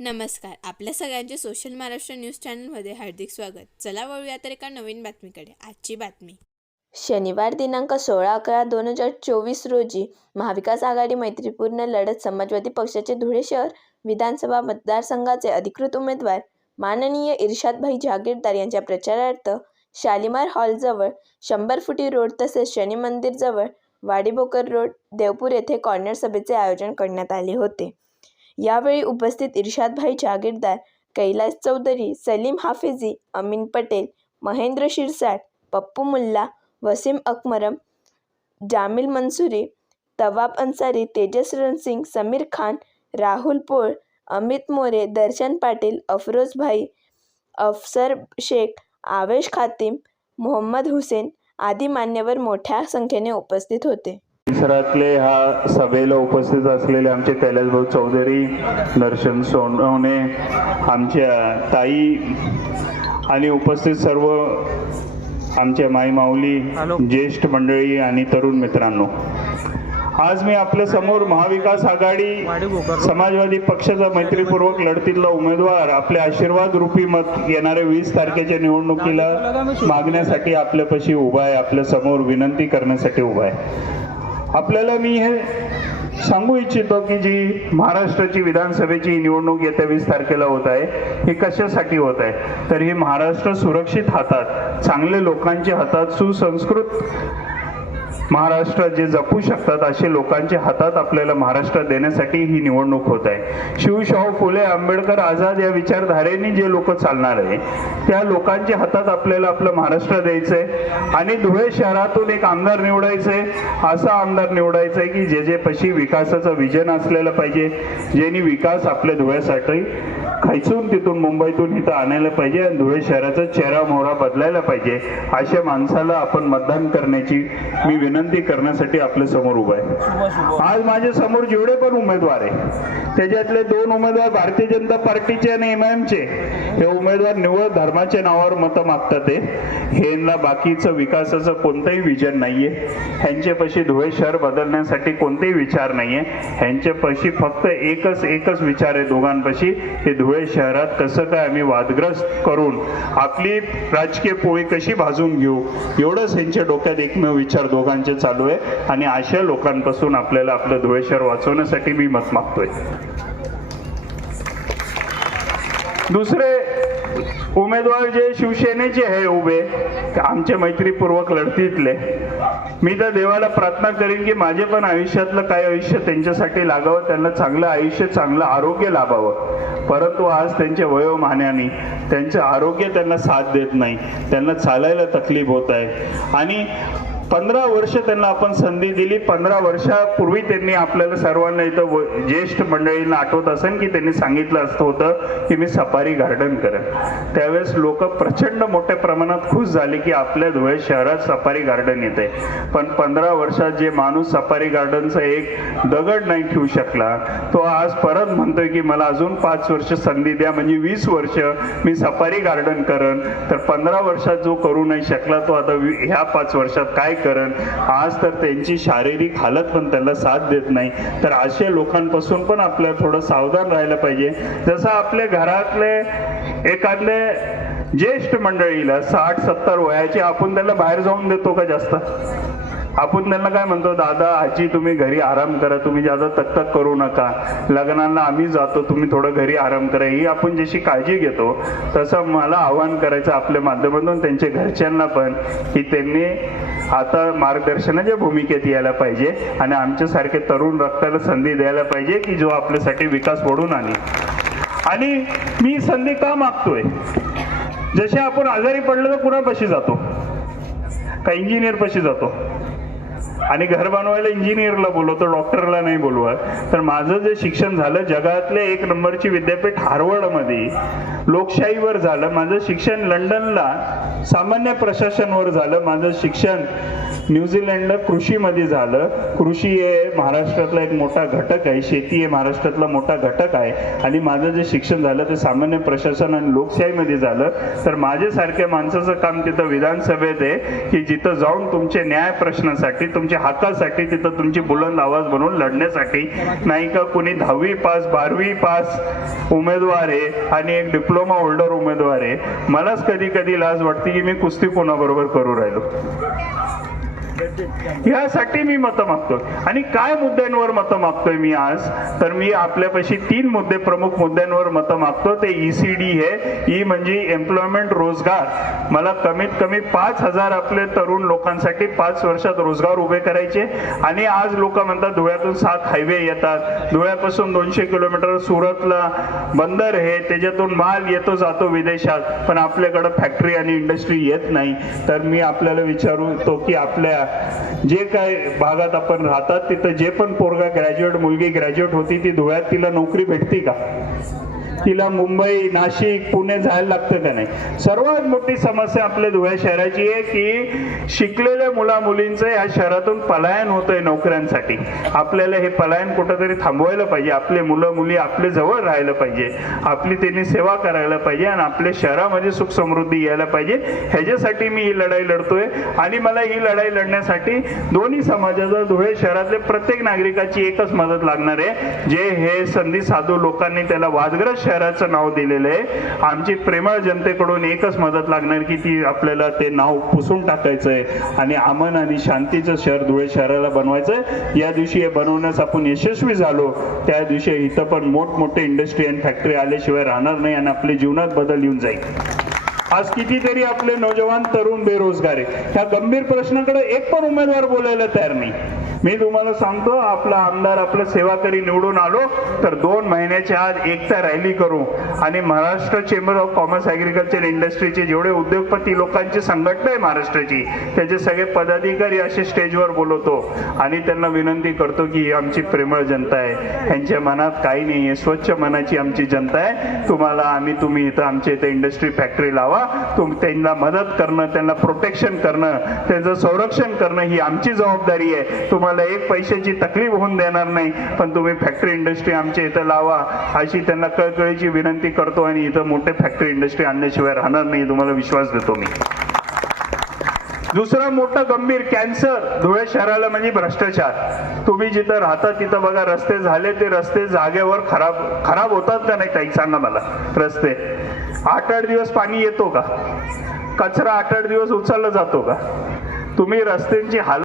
नमस्कार. आपल्या सगळ्यांचे सोशल महाराष्ट्र न्यूज चॅनलमध्ये हार्दिक स्वागत. चला वळूया तर एका नवीन बातमीकडे. आजची बातमी. शनिवार दिनांक 16/11/2024 रोजी महाविकास आघाडी मैत्रीपूर्ण लढत समाजवादी पक्षाचे धुळे शहर विधानसभा मतदारसंघाचे अधिकृत उमेदवार माननीय इर्शादभाई जागीरदार यांच्या प्रचारार्थ शालिमार हॉलजवळ 100 फुटी रोड तसेच शनी मंदिरजवळ वाडीभोकर रोड देवपूर येथे कॉर्नर सभेचे आयोजन करण्यात आले होते. यावेळी उपस्थित इर्शादभाई जागीरदार, कैलास चौधरी, सलीम हाफिजी, अमीन पटेल, महेंद्र शिरसाट, पप्पू मुल्ला, वसीम अकमरम, जामिल मंसूरी, तवाब अन्सारी, तेजस रणसिंग, समीर खान, राहुल पोळ, अमित मोरे, दर्शन पाटील, अफरोज भाई, अफसर शेख, आवेश खातीम, मोहम्मद हुसेन आदी मान्यवर मोठ्या संख्येने उपस्थित होते. परिसरातले ह्या सभेला उपस्थित असलेले आमचे कैलासभाऊ चौधरी, दर्शन सोनवणे, आमच्या ताई आणि उपस्थित सर्व आमच्या माई माऊली, ज्येष्ठ मंडळी आणि तरुण मित्रांनो, आज मी आपल्या समोर महाविकास आघाडी समाजवादी पक्षाचा मैत्रीपूर्वक लढतीतला उमेदवार आपले आशीर्वाद रूपी मत येणाऱ्या 20 तारखेच्या निवडणुकीला मागण्यासाठी आपल्यापाशी उभा आहे, आपल्या समोर विनंती करण्यासाठी उभा आहे. आपल्याला मी हे सांगू इच्छितो की जी महाराष्ट्राची विधानसभेची निवडणूक येत्या 20 तारखेला होत आहे, ही कशासाठी होत आहे तर ही महाराष्ट्र सुरक्षित हातात, चांगले लोकांच्या हातात, सुसंस्कृत महाराष्ट्र जे जपू शकतात असे लोकांच्या हातात आपल्याला महाराष्ट्र देण्यासाठी ही निवडणूक होत आहे. शिवशाहू फुले आंबेडकर आझाद या विचारधारेने जे लोक चालणार आहे त्या लोकांच्या हातात आपल्याला आपलं महाराष्ट्र द्यायचंय आणि धुळे शहरातून एक आमदार निवडायचंय. असा आमदार निवडायचा आहे की जे पशी विकासाचं विजन असलेलं पाहिजे, ज्यांनी विकास आपल्या धुळ्यासाठी खायचून तिथून मुंबईतून इथं आणायला पाहिजे आणि धुळे शहराचा चेहरा मोहरा बदलायला पाहिजे. अशा माणसाला आपण मतदान करण्याची मी विनंती करण्यासाठी आपल्या समोर उभा आहे. आज माझ्या समोर जेवढे पण उमेदवार आहे त्याच्यातले 2 उमेदवार भारतीय जनता पार्टीचे आणि MIMचे. हे उमेदवार निव्वळ धर्माच्या नावावर मतं मागतात. ह्यांना बाकीचं विकासाचं कोणतंही विजन नाहीये, ह्यांच्यापाशी धुळे शहर बदलण्यासाठी कोणतेही विचार नाहीये. ह्यांच्यापाशी फक्त एकच विचार आहे दोघांपाशी, हे धुळे शहरात कसं काय आम्ही वादग्रस्त करून आपली राजकीय पोळी कशी भाजून घेऊ, एवढंच ह्यांच्या डोक्यात एकमेव विचार दोघांचे चालू आहे. आणि अशा लोकांपासून आपल्याला आपलं धुळे शहर वाचवण्यासाठी मी मत मागतोय. दुसरे उमेदवार जे शिवसेनेचे आहे उभे आमच्या मैत्रीपूर्वक लढतीतले, मी तर देवाला प्रार्थना करीन की माझे पण आयुष्यातलं काही आयुष्य त्यांच्यासाठी लागावं, त्यांना चांगलं आयुष्य, चांगलं आरोग्य लाभावं. परंतु आज त्यांच्या वयोमानाने त्यांचं आरोग्य त्यांना साथ देत नाही, त्यांना चालायला तकलीफ होत आहे. आणि 15 वर्ष त्यांना आपण संधी दिली. 15 वर्षापूर्वी त्यांनी आपल्याला सर्वांना इथं ज्येष्ठ मंडळींना आठवत असेल की त्यांनी सांगितलं असतं होतं की मी सफारी गार्डन करेन. त्यावेळेस लोक प्रचंड मोठ्या प्रमाणात खुश झाले की आपल्या धुळे शहरात सफारी गार्डन येते. पण 15 वर्षात जे माणूस सफारी गार्डनचा एक दगड नाही ठेवू शकला, तो आज परत म्हणतोय की मला अजून 5 वर्ष संधी द्या, म्हणजे 20 वर्ष मी सफारी गार्डन करेन. तर 15 वर्षात जो करू नाही शकला तो आता ह्या 5 वर्षात काय करण. आज तर त्यांची शारीरिक हालत पण त्यांना साथ देत नाही. तर अशा लोकांपासून पण आपल्याला थोडं सावधान राहायला पाहिजे. जसं आपल्या घरातले एखादले ज्येष्ठ मंडळीला 60-70 वयाचे आपण त्यांना बाहेर जाऊन देतो का जास्त? आपण त्यांना काय म्हणतो, दादा आजी तुम्ही घरी आराम करा, तुम्ही जास्त तक करू नका, लग्नांना आम्ही जातो, तुम्ही थोडं घरी आराम करा. ही आपण जशी काळजी घेतो तसं मला आवाहन करायचं आपल्या माध्यमातून त्यांच्या घरच्यांना पण की त्यांनी आता मार्गदर्शनाच्या भूमिकेत यायला पाहिजे आणि आमच्यासारखे तरुण रक्ताला संधी द्यायला पाहिजे की जो आपल्यासाठी विकास घडवून आणेल. आणि मी संधी का मागतोय, जसे आपण आजारी पडलं तर कुणापाशी जातो? का इंजिनियर पाशी जातो आणि घर बनवायला इंजिनियरला बोलवतो, डॉक्टरला नाही बोलवा. तर माझं जे शिक्षण झालं जगातले 1 नंबरची विद्यापीठ हार्वर्डमध्ये लोकशाहीवर झालं. माझं शिक्षण लंडनला सामान्य प्रशासनवर झालं. माझं शिक्षण न्यूझीलंडला कृषीमध्ये झालं. कृषी हे महाराष्ट्रातला एक मोठा घटक आहे, शेती हे महाराष्ट्रातला मोठा घटक आहे. आणि माझं जे शिक्षण झालं ते सामान्य प्रशासन आणि लोकशाहीमध्ये झालं. तर माझ्यासारख्या माणसाचं काम तिथं विधानसभेत आहे की जिथं जाऊन तुमचे न्याय प्रश्नासाठी, तुमच्या हक्कासाठी, तिथं तुमची बुलंद आवाज बनवून लढण्यासाठी, नाही का कुणी 10वी पास 12वी पास उमेदवार आहे आणि एक डिप्लोमा होल्डर उमेदवार आहे. मलाच कधी कधी लाज वाटते की मी कुस्ती कोणाबरोबर करू राहिलो. यासाठी मी मतं मागतोय. आणि काय मुद्द्यांवर मतं मागतोय मी आज, तर मी आपल्यापाशी 3 मुद्दे, प्रमुख मुद्द्यांवर मतं मागतो. ते ECD आहे. म्हणजे एम्प्लॉयमेंट, रोजगार. मला कमीत कमी 5,000 आपले तरुण लोकांसाठी 5 वर्षात रोजगार उभे करायचे. आणि आज लोक म्हणतात धुळ्यातून 7 हायवे येतात, धुळ्यापासून 200 किलोमीटर सुरतला बंदर आहे, त्याच्यातून माल येतो जातो विदेशात, पण आपल्याकडे फॅक्टरी आणि इंडस्ट्री येत नाही. तर मी आपल्याला विचारतो की आपल्या जे काय भागात आपण राहतात तिथं जे पण पोरगा ग्रॅज्युएट, मुलगी ग्रॅज्युएट होती, ती धुळ्यात तिला नोकरी भेटती का? तिला मुंबई, नाशिक, पुणे जायला लागतं का नाही? सर्वात मोठी समस्या आपल्या धुळे शहराची आहे की शिकलेल्या मुला मुलींचं या शहरातून पलायन होतंय नोकऱ्यांसाठी. आपल्याला हे पलायन कुठंतरी थांबवायला पाहिजे. आपले मुलं मुली आपले जवळ राहायला पाहिजे, आपली त्यांनी सेवा करायला पाहिजे आणि आपल्या शहरामध्ये सुख समृद्धी यायला पाहिजे. ह्याच्यासाठी मी ही लढाई लढतोय. आणि मला ही लढाई लढण्यासाठी दोन्ही समाजाचा, धुळे शहरातले प्रत्येक नागरिकाची एकच मदत लागणार आहे, जे हे संधी साधू लोकांनी त्याला वादग्रस्त शहराचं नाव दिलेलं आहे. आमची प्रेमळ जनतेकडून एकच मदत लागणार की ती आपल्याला ते नाव पुसून टाकायचंय आणि अमन आणि शांतीचं शहर धुळे शहराला बनवायचंय. या दिवशी हे बनवण्यास आपण यशस्वी झालो, त्या दिवशी इथं पण मोठमोठे इंडस्ट्री आणि फॅक्टरी आल्याशिवाय राहणार नाही आणि आपल्या जीवनात बदल येऊन जाईल. आज कितीतरी आपले नौजवान तरुण बेरोजगार आहे. ह्या गंभीर प्रश्नाकडे एक पण उमेदवार बोलायला तयार नाही. मी तुम्हाला सांगतो, आपला आमदार आपलं सेवाकरी निवडून आलो तर 2 महिन्याच्या आत एकता रॅली करू आणि Maharashtra chamber of commerce agriculture इंडस्ट्रीचे जेवढे उद्योगपती लोकांची संघटना आहे महाराष्ट्राची, त्याचे सगळे पदाधिकारी असे स्टेजवर बोलवतो आणि त्यांना विनंती करतो की ही आमची प्रेमळ जनता आहे, ह्यांच्या मनात काही नाही आहे, स्वच्छ मनाची आमची जनता आहे. तुम्ही इथं आमच्या इथं इंडस्ट्री फॅक्टरी लावा. त्यांना मदत करणं, त्यांना प्रोटेक्शन करणं, त्यांचं संरक्षण करणं ही आमची जबाबदारी आहे. तुम्हाला एक पैशाची तकलीफ होऊन देणार नाही, पण तुम्ही फॅक्टरी इंडस्ट्री आमच्या इथं लावा अशी त्यांना कळकळीची विनंती करतो. आणि इथं मोठे फॅक्टरी इंडस्ट्री आणल्याशिवाय राहणार नाही, तुम्हाला विश्वास देतो मी. दुसरा मोठा गंभीर कॅन्सर धुळे शहराला म्हणजे भ्रष्टाचार. तुम्ही जिथं राहता तिथं बघा, रस्ते झाले, ते रस्ते जागेवर खराब होतात का नाही? काही सांगा मला. रस्ते 8-8 दिवस पाणी येतो का? कचरा 8-8 दिवस उचलला जातो का? तुम्ही रस्त्यांची हालत